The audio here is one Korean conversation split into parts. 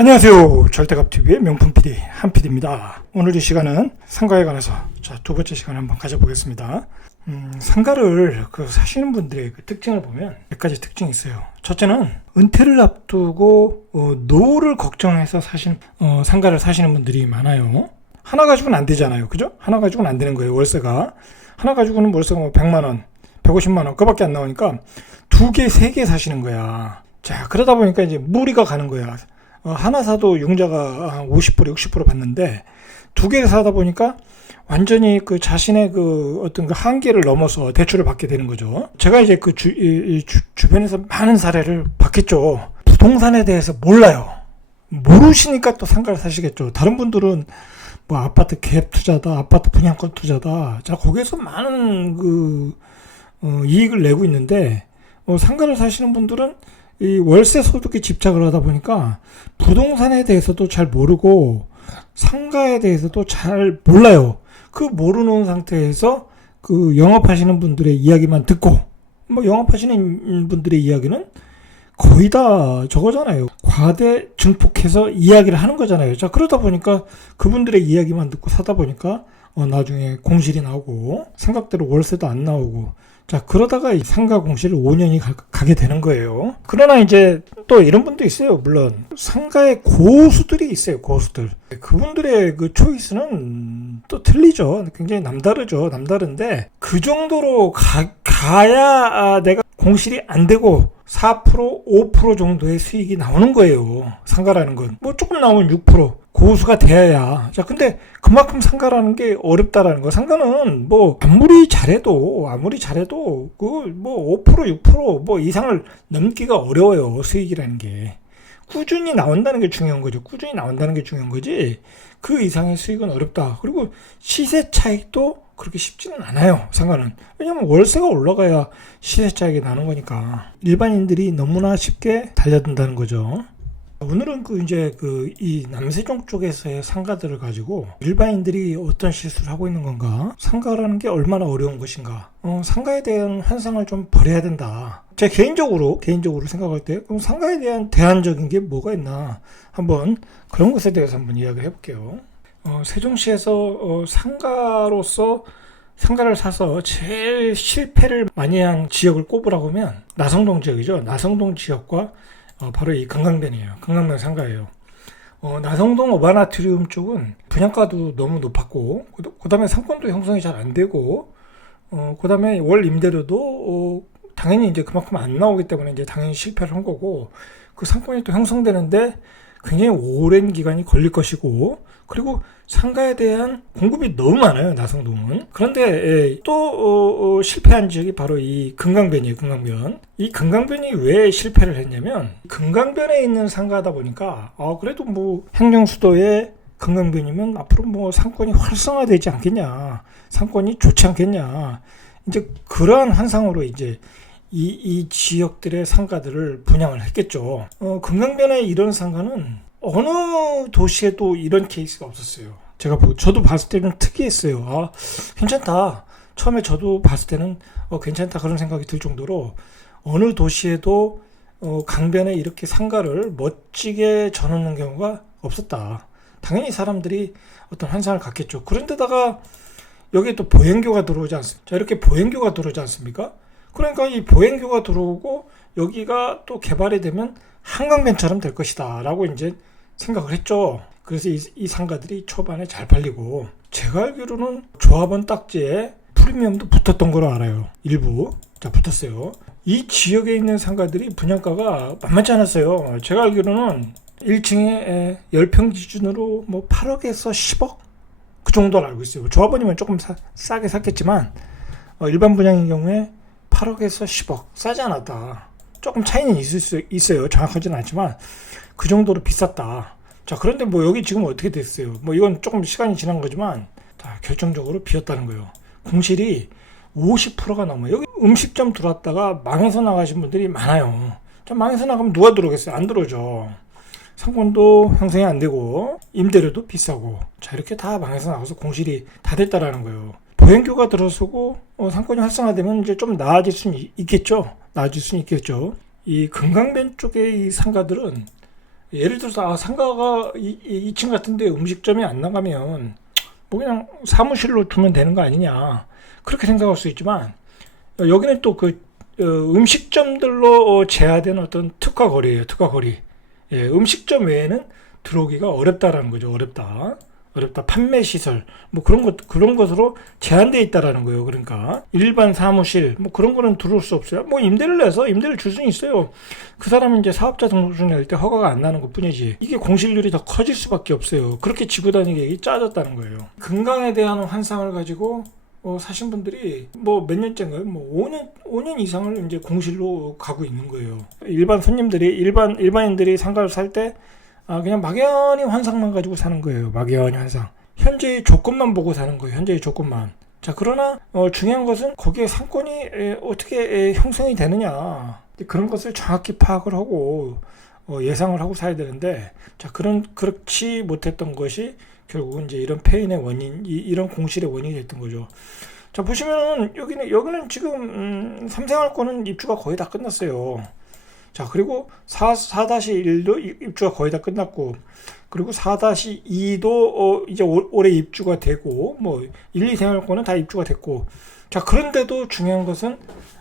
안녕하세요. 절대값TV의 명품 PD 한PD입니다. 오늘 이 시간은 상가에 관해서 두 번째 시간을 한번 가져보겠습니다. 상가를 사시는 분들의 특징을 보면 몇 가지 특징이 있어요. 첫째는 은퇴를 앞두고 노후를 걱정해서 상가를 사시는 분들이 많아요. 하나 가지고는 안 되잖아요. 그죠? 하나 가지고는 안 되는 거예요. 월세가. 하나 가지고는 월세가 100만원, 150만원 그밖에 안 나오니까 2개, 3개 사시는 거야. 자, 그러다 보니까 이제 무리가 가는 거야. 하나 사도 융자가 50%, 60% 받는데 2개 사다 보니까 완전히 자신의 어떤 한계를 넘어서 대출을 받게 되는 거죠. 제가 이제 주변에서 많은 사례를 봤겠죠. 부동산에 대해서 몰라요. 모르시니까 또 상가를 사시겠죠. 다른 분들은 뭐 아파트 갭 투자다, 아파트 분양권 투자다. 자, 거기에서 많은 이익을 내고 있는데, 상가를 사시는 분들은 이 월세 소득에 집착을 하다 보니까 부동산에 대해서도 잘 모르고 상가에 대해서도 잘 몰라요. 모르는 상태에서 영업하시는 분들의 이야기만 듣고, 영업하시는 분들의 이야기는 거의 다 저거잖아요. 과대 증폭해서 이야기를 하는 거잖아요. 자, 그러다 보니까 그분들의 이야기만 듣고 사다 보니까 나중에 공실이 나오고 생각대로 월세도 안 나오고, 자, 그러다가 상가 공실을 5년이 가게 되는 거예요. 그러나 이제 또 이런 분도 있어요. 물론 상가의 고수들이 있어요. 고수들. 그분들의 초이스는 또 틀리죠. 굉장히 남다르죠. 남다른데 그 정도로 가야 내가 공실이 안 되고 4%, 5% 정도의 수익이 나오는 거예요. 상가라는 건. 조금 나오면 6%. 고수가 돼야. 자, 근데 그만큼 상가라는 게 어렵다라는 거. 상가는 아무리 잘해도 5%, 6% 이상을 넘기가 어려워요. 수익이라는 게. 꾸준히 나온다는 게 중요한 거죠. 꾸준히 나온다는 게 중요한 거지. 그 이상의 수익은 어렵다. 그리고 시세 차익도 그렇게 쉽지는 않아요. 상가는. 왜냐면 월세가 올라가야 시세 차익이 나는 거니까. 일반인들이 너무나 쉽게 달려든다는 거죠. 오늘은 이 남세종 쪽에서의 상가들을 가지고 일반인들이 어떤 실수를 하고 있는 건가? 상가라는 게 얼마나 어려운 것인가? 상가에 대한 환상을 좀 버려야 된다. 제가 개인적으로 생각할 때, 그럼 상가에 대한 대안적인 게 뭐가 있나? 한번 그런 것에 대해서 한번 이야기를 해볼게요. 세종시에서 상가로서 상가를 사서 제일 실패를 많이 한 지역을 꼽으라고 하면 나성동 지역이죠. 나성동 지역과 바로 이 금강변이에요. 금강변 상가예요. 나성동 어바나트리움 쪽은 분양가도 너무 높았고, 그 다음에 상권도 형성이 잘 안 되고, 그 다음에 월 임대료도 당연히 이제 그만큼 안 나오기 때문에 이제 당연히 실패를 한 거고, 그 상권이 또 형성되는데 굉장히 오랜 기간이 걸릴 것이고, 그리고 상가에 대한 공급이 너무 많아요. 나성동은. 그런데 또 실패한 지역이 바로 이 금강변이에요. 금강변. 이 금강변이 왜 실패를 했냐면 금강변에 있는 상가다 보니까 그래도 행정수도의 금강변이면 앞으로 상권이 활성화되지 않겠냐, 상권이 좋지 않겠냐, 이제 그러한 환상으로 이제 이 지역들의 상가들을 분양을 했겠죠. 금강변에 이런 상가는 어느 도시에도 이런 케이스가 없었어요. 저도 봤을 때는 특이했어요. 괜찮다. 처음에 저도 봤을 때는 괜찮다 그런 생각이 들 정도로 어느 도시에도 강변에 이렇게 상가를 멋지게 져놓는 경우가 없었다. 당연히 사람들이 어떤 환상을 갖겠죠. 그런데다가 여기에 또 보행교가 들어오지 않습니까? 자, 이렇게 보행교가 들어오지 않습니까? 그러니까 이 보행교가 들어오고 여기가 또 개발이 되면 한강변처럼 될 것이다 라고 이제 생각을 했죠. 그래서 이 상가들이 초반에 잘 팔리고, 제가 알기로는 조합원 딱지에 프리미엄도 붙었던 걸로 알아요. 일부 붙었어요. 이 지역에 있는 상가들이 분양가가 만만치 않았어요. 제가 알기로는 1층에 10평 기준으로 8억에서 10억 그 정도를 알고 있어요. 조합원이면 조금 싸게 샀겠지만 일반 분양인 경우에 8억에서 10억 싸지 않았다. 조금 차이는 있어요. 정확하지는 않지만 그 정도로 비쌌다. 자, 그런데 여기 지금 어떻게 됐어요? 이건 조금 시간이 지난 거지만 결정적으로 비었다는 거예요. 공실이 50%가 넘어요. 여기 음식점 들어왔다가 망해서 나가신 분들이 많아요. 자, 망해서 나가면 누가 들어오겠어요? 안 들어오죠. 상권도 형성이 안 되고 임대료도 비싸고, 자, 이렇게 다 망해서 나가서 공실이 다 됐다라는 거예요. 보행교가 들어서고 상권이 활성화되면 이제 좀 나아질 수는 있겠죠. 이 금강변 쪽의 이 상가들은 예를 들어서 상가가 2층 같은데 음식점이 안 나가면 뭐 그냥 사무실로 두면 되는 거 아니냐 그렇게 생각할 수 있지만 여기는 또 그 음식점들로 제한된 어떤 특화 거리예요. 특화 거리. 예, 음식점 외에는 들어오기가 어렵다라는 거죠. 어렵다. 판매 시설 뭐 그런 것으로 제한되어 있다라는 거예요. 그러니까 일반 사무실 뭐 그런 거는 들어올 수 없어요. 뭐 임대를 내서 임대를 줄 수는 있어요. 그 사람은 이제 사업자 등록증 낼 때 허가가 안 나는 것뿐이지. 이게 공실률이 더 커질 수밖에 없어요. 그렇게 지구단위 계획이 짜졌다는 거예요. 금강에 대한 환상을 가지고 사신 분들이 뭐 몇 년째인가요? 뭐 5년 이상을 이제 공실로 가고 있는 거예요. 일반인들이 상가를 살 때 그냥 막연히 환상만 가지고 사는 거예요. 막연히 환상. 현재의 조건만 보고 사는 거예요. 현재의 조건만. 자, 그러나 중요한 것은 거기에 상권이 어떻게 형성이 되느냐. 그런 것을 정확히 파악을 하고 예상을 하고 사야 되는데, 자, 그렇지 못했던 것이 결국은 이제 이런 폐인의 원인, 이런 공실의 원인이 됐던 거죠. 자, 보시면은 여기는 지금 삼생활권은 입주가 거의 다 끝났어요. 자, 그리고 4-1도 입주가 거의 다 끝났고, 그리고 4-2도 이제 올해 입주가 되고, 뭐 1, 2생활권은 다 입주가 됐고, 자, 그런데도 중요한 것은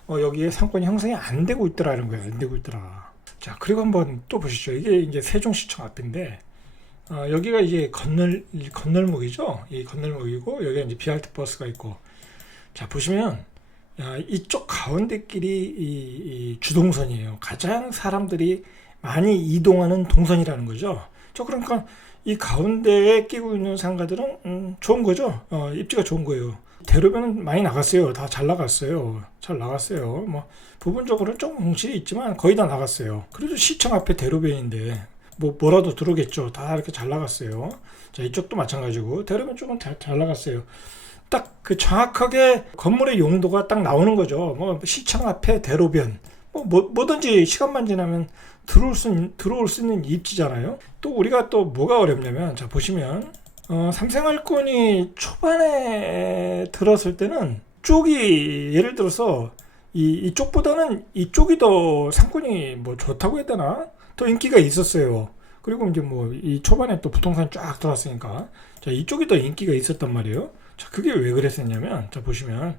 여기에 상권이 형성이 안 되고 있더라는 거예요. 안 되고 있더라. 자, 그리고 한번 또 보시죠. 이게 이제 세종시청 앞인데, 여기가 이제 건널목이죠. 이 건널목이고, 여기가 이제 BRT 버스가 있고, 자, 보시면, 이쪽 가운데 길이 이 주동선이에요. 가장 사람들이 많이 이동하는 동선이라는 거죠. 그러니까 이 가운데에 끼고 있는 상가들은 좋은 거죠. 입지가 좋은 거예요. 대로변은 많이 나갔어요. 다 잘 나갔어요. 뭐 부분적으로는 조금 공실이 있지만 거의 다 나갔어요. 그래도 시청 앞에 대로변인데 뭐라도 들어오겠죠. 다 이렇게 잘 나갔어요. 자, 이쪽도 마찬가지고 대로변 쪽은 잘 나갔어요. 딱 그 정확하게 건물의 용도가 딱 나오는 거죠. 뭐 시청 앞에 대로변 뭐든지 시간만 지나면 들어올 수 있는 입지잖아요. 또 우리가 또 뭐가 어렵냐면, 자, 보시면 삼생활권이 초반에 들었을 때는 쪽이 예를 들어서 이쪽보다는 이쪽이 더 상권이 뭐 좋다고 해야 되나? 더 인기가 있었어요. 그리고 이제 뭐 이 초반에 또 부동산 쫙 들어왔으니까, 자, 이쪽이 더 인기가 있었단 말이에요. 자, 그게 왜 그랬었냐면, 자, 보시면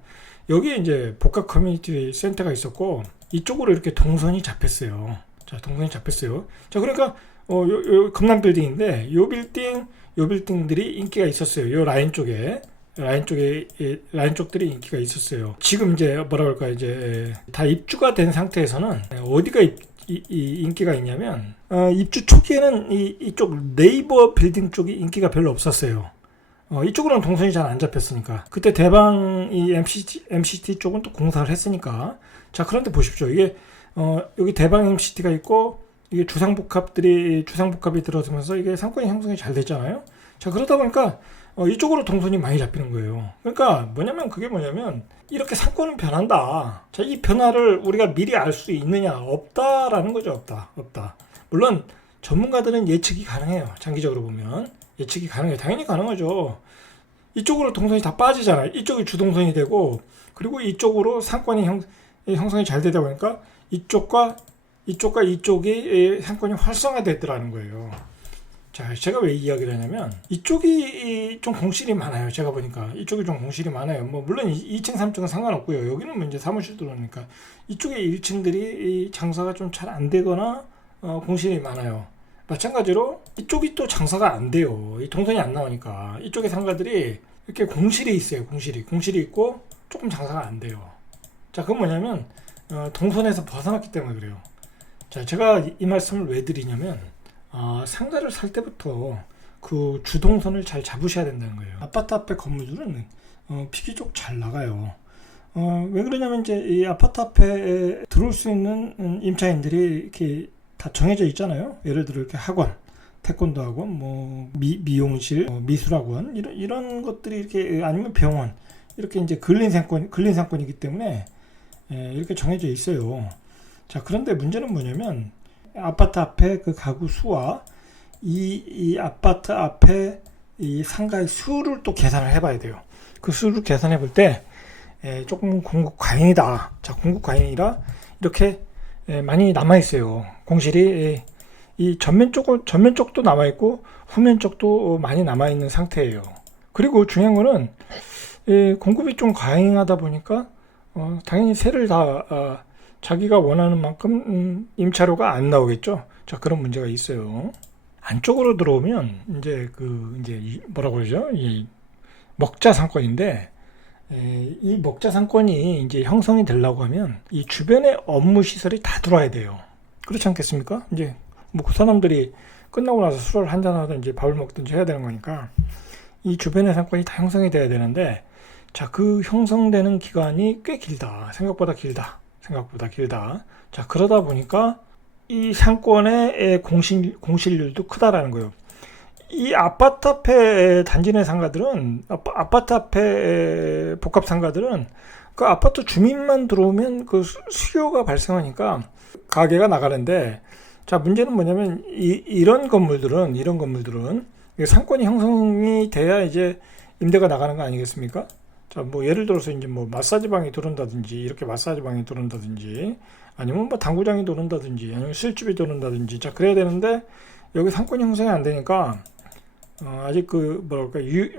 여기에 이제 복합 커뮤니티 센터가 있었고, 이쪽으로 이렇게 동선이 잡혔어요. 자, 동선이 잡혔어요. 자, 그러니까 요 금남 빌딩인데 요 빌딩들이 인기가 있었어요. 요 라인 쪽들이 인기가 있었어요. 지금 이제 뭐라 그럴까, 이제 다 입주가 된 상태에서는 어디가 인기가 있냐면, 입주 초기에는 이쪽 네이버 빌딩 쪽이 인기가 별로 없었어요. 이쪽으로는 동선이 잘 안 잡혔으니까. 그때 대방 이 MCT 쪽은 또 공사를 했으니까. 자, 그런데 보십시오. 이게 여기 대방 MCT가 있고, 이게 주상복합이 들어서면서 이게 상권이 형성이 잘 됐잖아요. 자, 그러다 보니까 이쪽으로 동선이 많이 잡히는 거예요. 그러니까 그게 뭐냐면 이렇게 상권은 변한다. 자, 이 변화를 우리가 미리 알 수 있느냐? 없다라는 거죠. 없다. 물론 전문가들은 예측이 가능해요. 장기적으로 보면 예측이 가능해요. 당연히 가능하죠. 이쪽으로 동선이 다 빠지잖아요. 이쪽이 주동선이 되고, 그리고 이쪽으로 상권이 형성이 잘 되다 보니까 이쪽과 이쪽이 상권이 활성화됐더라는 거예요. 자, 제가 왜 이야기를 하냐면, 이쪽이 좀 공실이 많아요. 제가 보니까 이쪽이 좀 공실이 많아요. 뭐 물론 2층 3층은 상관없고요. 여기는 뭐 이제 사무실 들어오니까 이쪽에 1층들이 장사가 좀 잘 안 되거나 공실이 많아요. 마찬가지로 이쪽이 또 장사가 안 돼요. 이 동선이 안 나오니까 이쪽의 상가들이 이렇게 공실이 있어요. 공실이 있고 조금 장사가 안 돼요. 자, 그건 뭐냐면 동선에서 벗어났기 때문에 그래요. 자, 제가 이 말씀을 왜 드리냐면, 상가를 살 때부터 그 주동선을 잘 잡으셔야 된다는 거예요. 아파트 앞에 건물들은 비교적 잘 나가요. 왜 그러냐면, 이제 이 아파트 앞에 들어올 수 있는 임차인들이 이렇게 다 정해져 있잖아요. 예를 들어 이렇게 학원, 태권도 학원, 뭐 미용실, 미술학원, 이런 것들이 이렇게, 아니면 병원, 이렇게 이제 근린 상권이기 때문에 이렇게 정해져 있어요. 자, 그런데 문제는 뭐냐면, 아파트 앞에 그 가구 수와 이 아파트 앞에 이 상가의 수를 또 계산을 해봐야 돼요. 그 수를 계산해 볼 때 조금 공급 과잉이다. 자, 공급 과잉이라 이렇게 많이 남아 있어요. 공실이 이 전면 쪽도 남아있고 후면 쪽도 많이 남아있는 상태예요. 그리고 중요한 거는 공급이 좀 과잉하다 보니까 당연히 새를 다 자기가 원하는 만큼 임차료가 안 나오겠죠. 자, 그런 문제가 있어요. 안쪽으로 들어오면 이제 뭐라고 그러죠? 이 먹자 상권인데, 이 먹자 상권이 이제 형성이 되려고 하면 이 주변에 업무 시설이 다 들어와야 돼요. 그렇지 않겠습니까? 이제 뭐 그 사람들이 끝나고 나서 술을 한잔 하든지 밥을 먹든지 해야 되는 거니까 이 주변의 상권이 다 형성이 돼야 되는데, 자, 그 형성되는 기간이 꽤 길다. 생각보다 길다. 자, 그러다 보니까 이 상권의 공실률도 크다라는 거예요. 이 아파트 앞에 단지 내 상가들은, 아파트 앞에 복합 상가들은 그 아파트 주민만 들어오면 그 수요가 발생하니까 가게가 나가는데, 자, 문제는 뭐냐면 이런 건물들은 상권이 형성이 돼야 이제 임대가 나가는 거 아니겠습니까? 자, 뭐 예를 들어서 이제 뭐 마사지 방이 들어온다든지, 이렇게 마사지 방이 들어온다든지, 아니면 뭐 당구장이 들어온다든지, 아니면 술집이 들어온다든지, 자, 그래야 되는데 여기 상권이 형성이 안 되니까 아직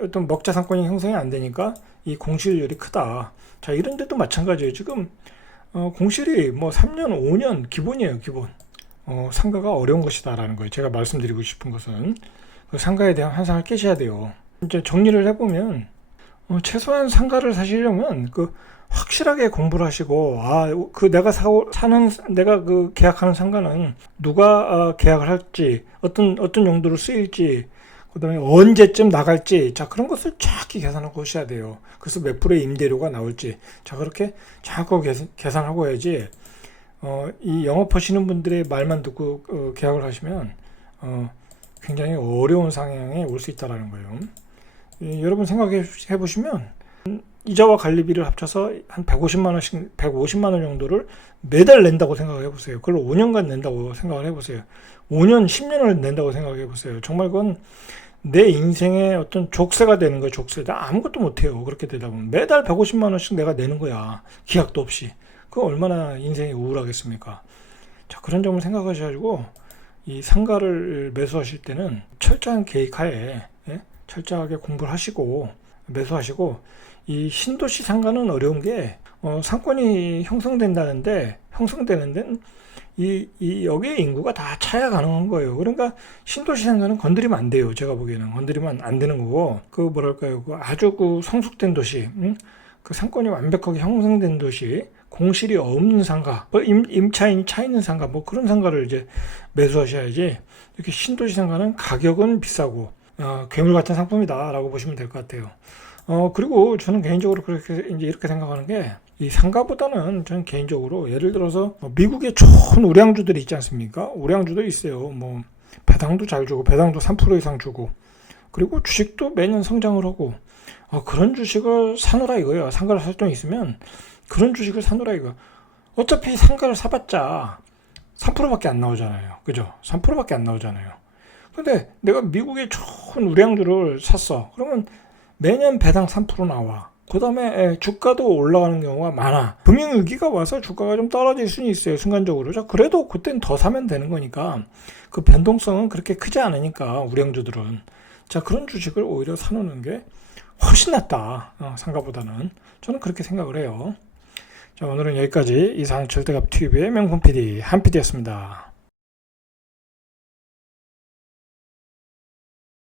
어떤 먹자 상권이 형성이 안 되니까 이 공실률이 크다. 자, 이런 데도 마찬가지예요. 지금 공실이 뭐 3년, 5년 기본이에요, 기본. 상가가 어려운 것이다라는 거예요. 제가 말씀드리고 싶은 것은 그 상가에 대한 환상을 깨셔야 돼요. 이제 정리를 해보면 최소한 상가를 사시려면 확실하게 공부를 하시고, 내가 계약하는 상가는 누가 계약을 할지, 어떤 용도로 쓰일지, 그 다음에 언제쯤 나갈지, 자, 그런 것을 정확히 계산하고 오셔야 돼요. 그래서 몇 프로의 임대료가 나올지, 자, 그렇게 정확하게 계산하고 해야지, 이 영업하시는 분들의 말만 듣고 계약을 하시면 굉장히 어려운 상황에 올 수 있다는 거예요. 여러분 생각해 보시면 이자와 관리비를 합쳐서 한 150만 원 정도를 매달 낸다고 생각해 보세요. 그걸 5년간 낸다고 생각을 해 보세요. 5년, 10년을 낸다고 생각해 보세요. 정말 그건 내 인생의 어떤 족쇄가 되는 거예요. 족쇄. 나 아무것도 못 해요. 그렇게 되다 보면 매달 150만 원씩 내가 내는 거야. 기약도 없이. 그거 얼마나 인생이 우울하겠습니까? 자, 그런 점을 생각하셔가지고 이 상가를 매수하실 때는 철저한 계획하에 철저하게 공부를 하시고 매수하시고, 이 신도시 상가는 어려운 게 상권이 형성되는데 여기에 인구가 다 차야 가능한 거예요. 그러니까 신도시 상가는 건드리면 안 돼요. 제가 보기에는 건드리면 안 되는 거고, 아주 성숙된 도시, 그 상권이 완벽하게 형성된 도시, 공실이 없는 상가, 임차인이 차 있는 상가, 뭐 그런 상가를 이제 매수하셔야지. 이렇게 신도시 상가는 가격은 비싸고 괴물 같은 상품이다라고 보시면 될 것 같아요. 그리고 저는 개인적으로 이렇게 생각하는 게, 이 상가보다는 저는 개인적으로 예를 들어서 미국의 좋은 우량주들이 있지 않습니까? 우량주도 있어요. 뭐 배당도 잘 주고, 배당도 3% 이상 주고, 그리고 주식도 매년 성장을 하고, 그런 주식을 사놓으라 이거예요. 상가를 살 돈 있으면 그런 주식을 사놓으라 이거. 어차피 상가를 사봤자 3%밖에 안 나오잖아요. 그죠? 3%밖에 안 나오잖아요. 근데 내가 미국의 좋은 우량주를 샀어. 그러면 매년 배당 3% 나와. 그 다음에 주가도 올라가는 경우가 많아. 금융위기가 와서 주가가 좀 떨어질 수는 있어요. 순간적으로. 자, 그래도 그땐 더 사면 되는 거니까 그 변동성은 그렇게 크지 않으니까 우량주들은. 자, 그런 주식을 오히려 사놓는 게 훨씬 낫다. 상가보다는. 저는 그렇게 생각을 해요. 자, 오늘은 여기까지 이상철대갑TV의 명품 PD 한 PD였습니다.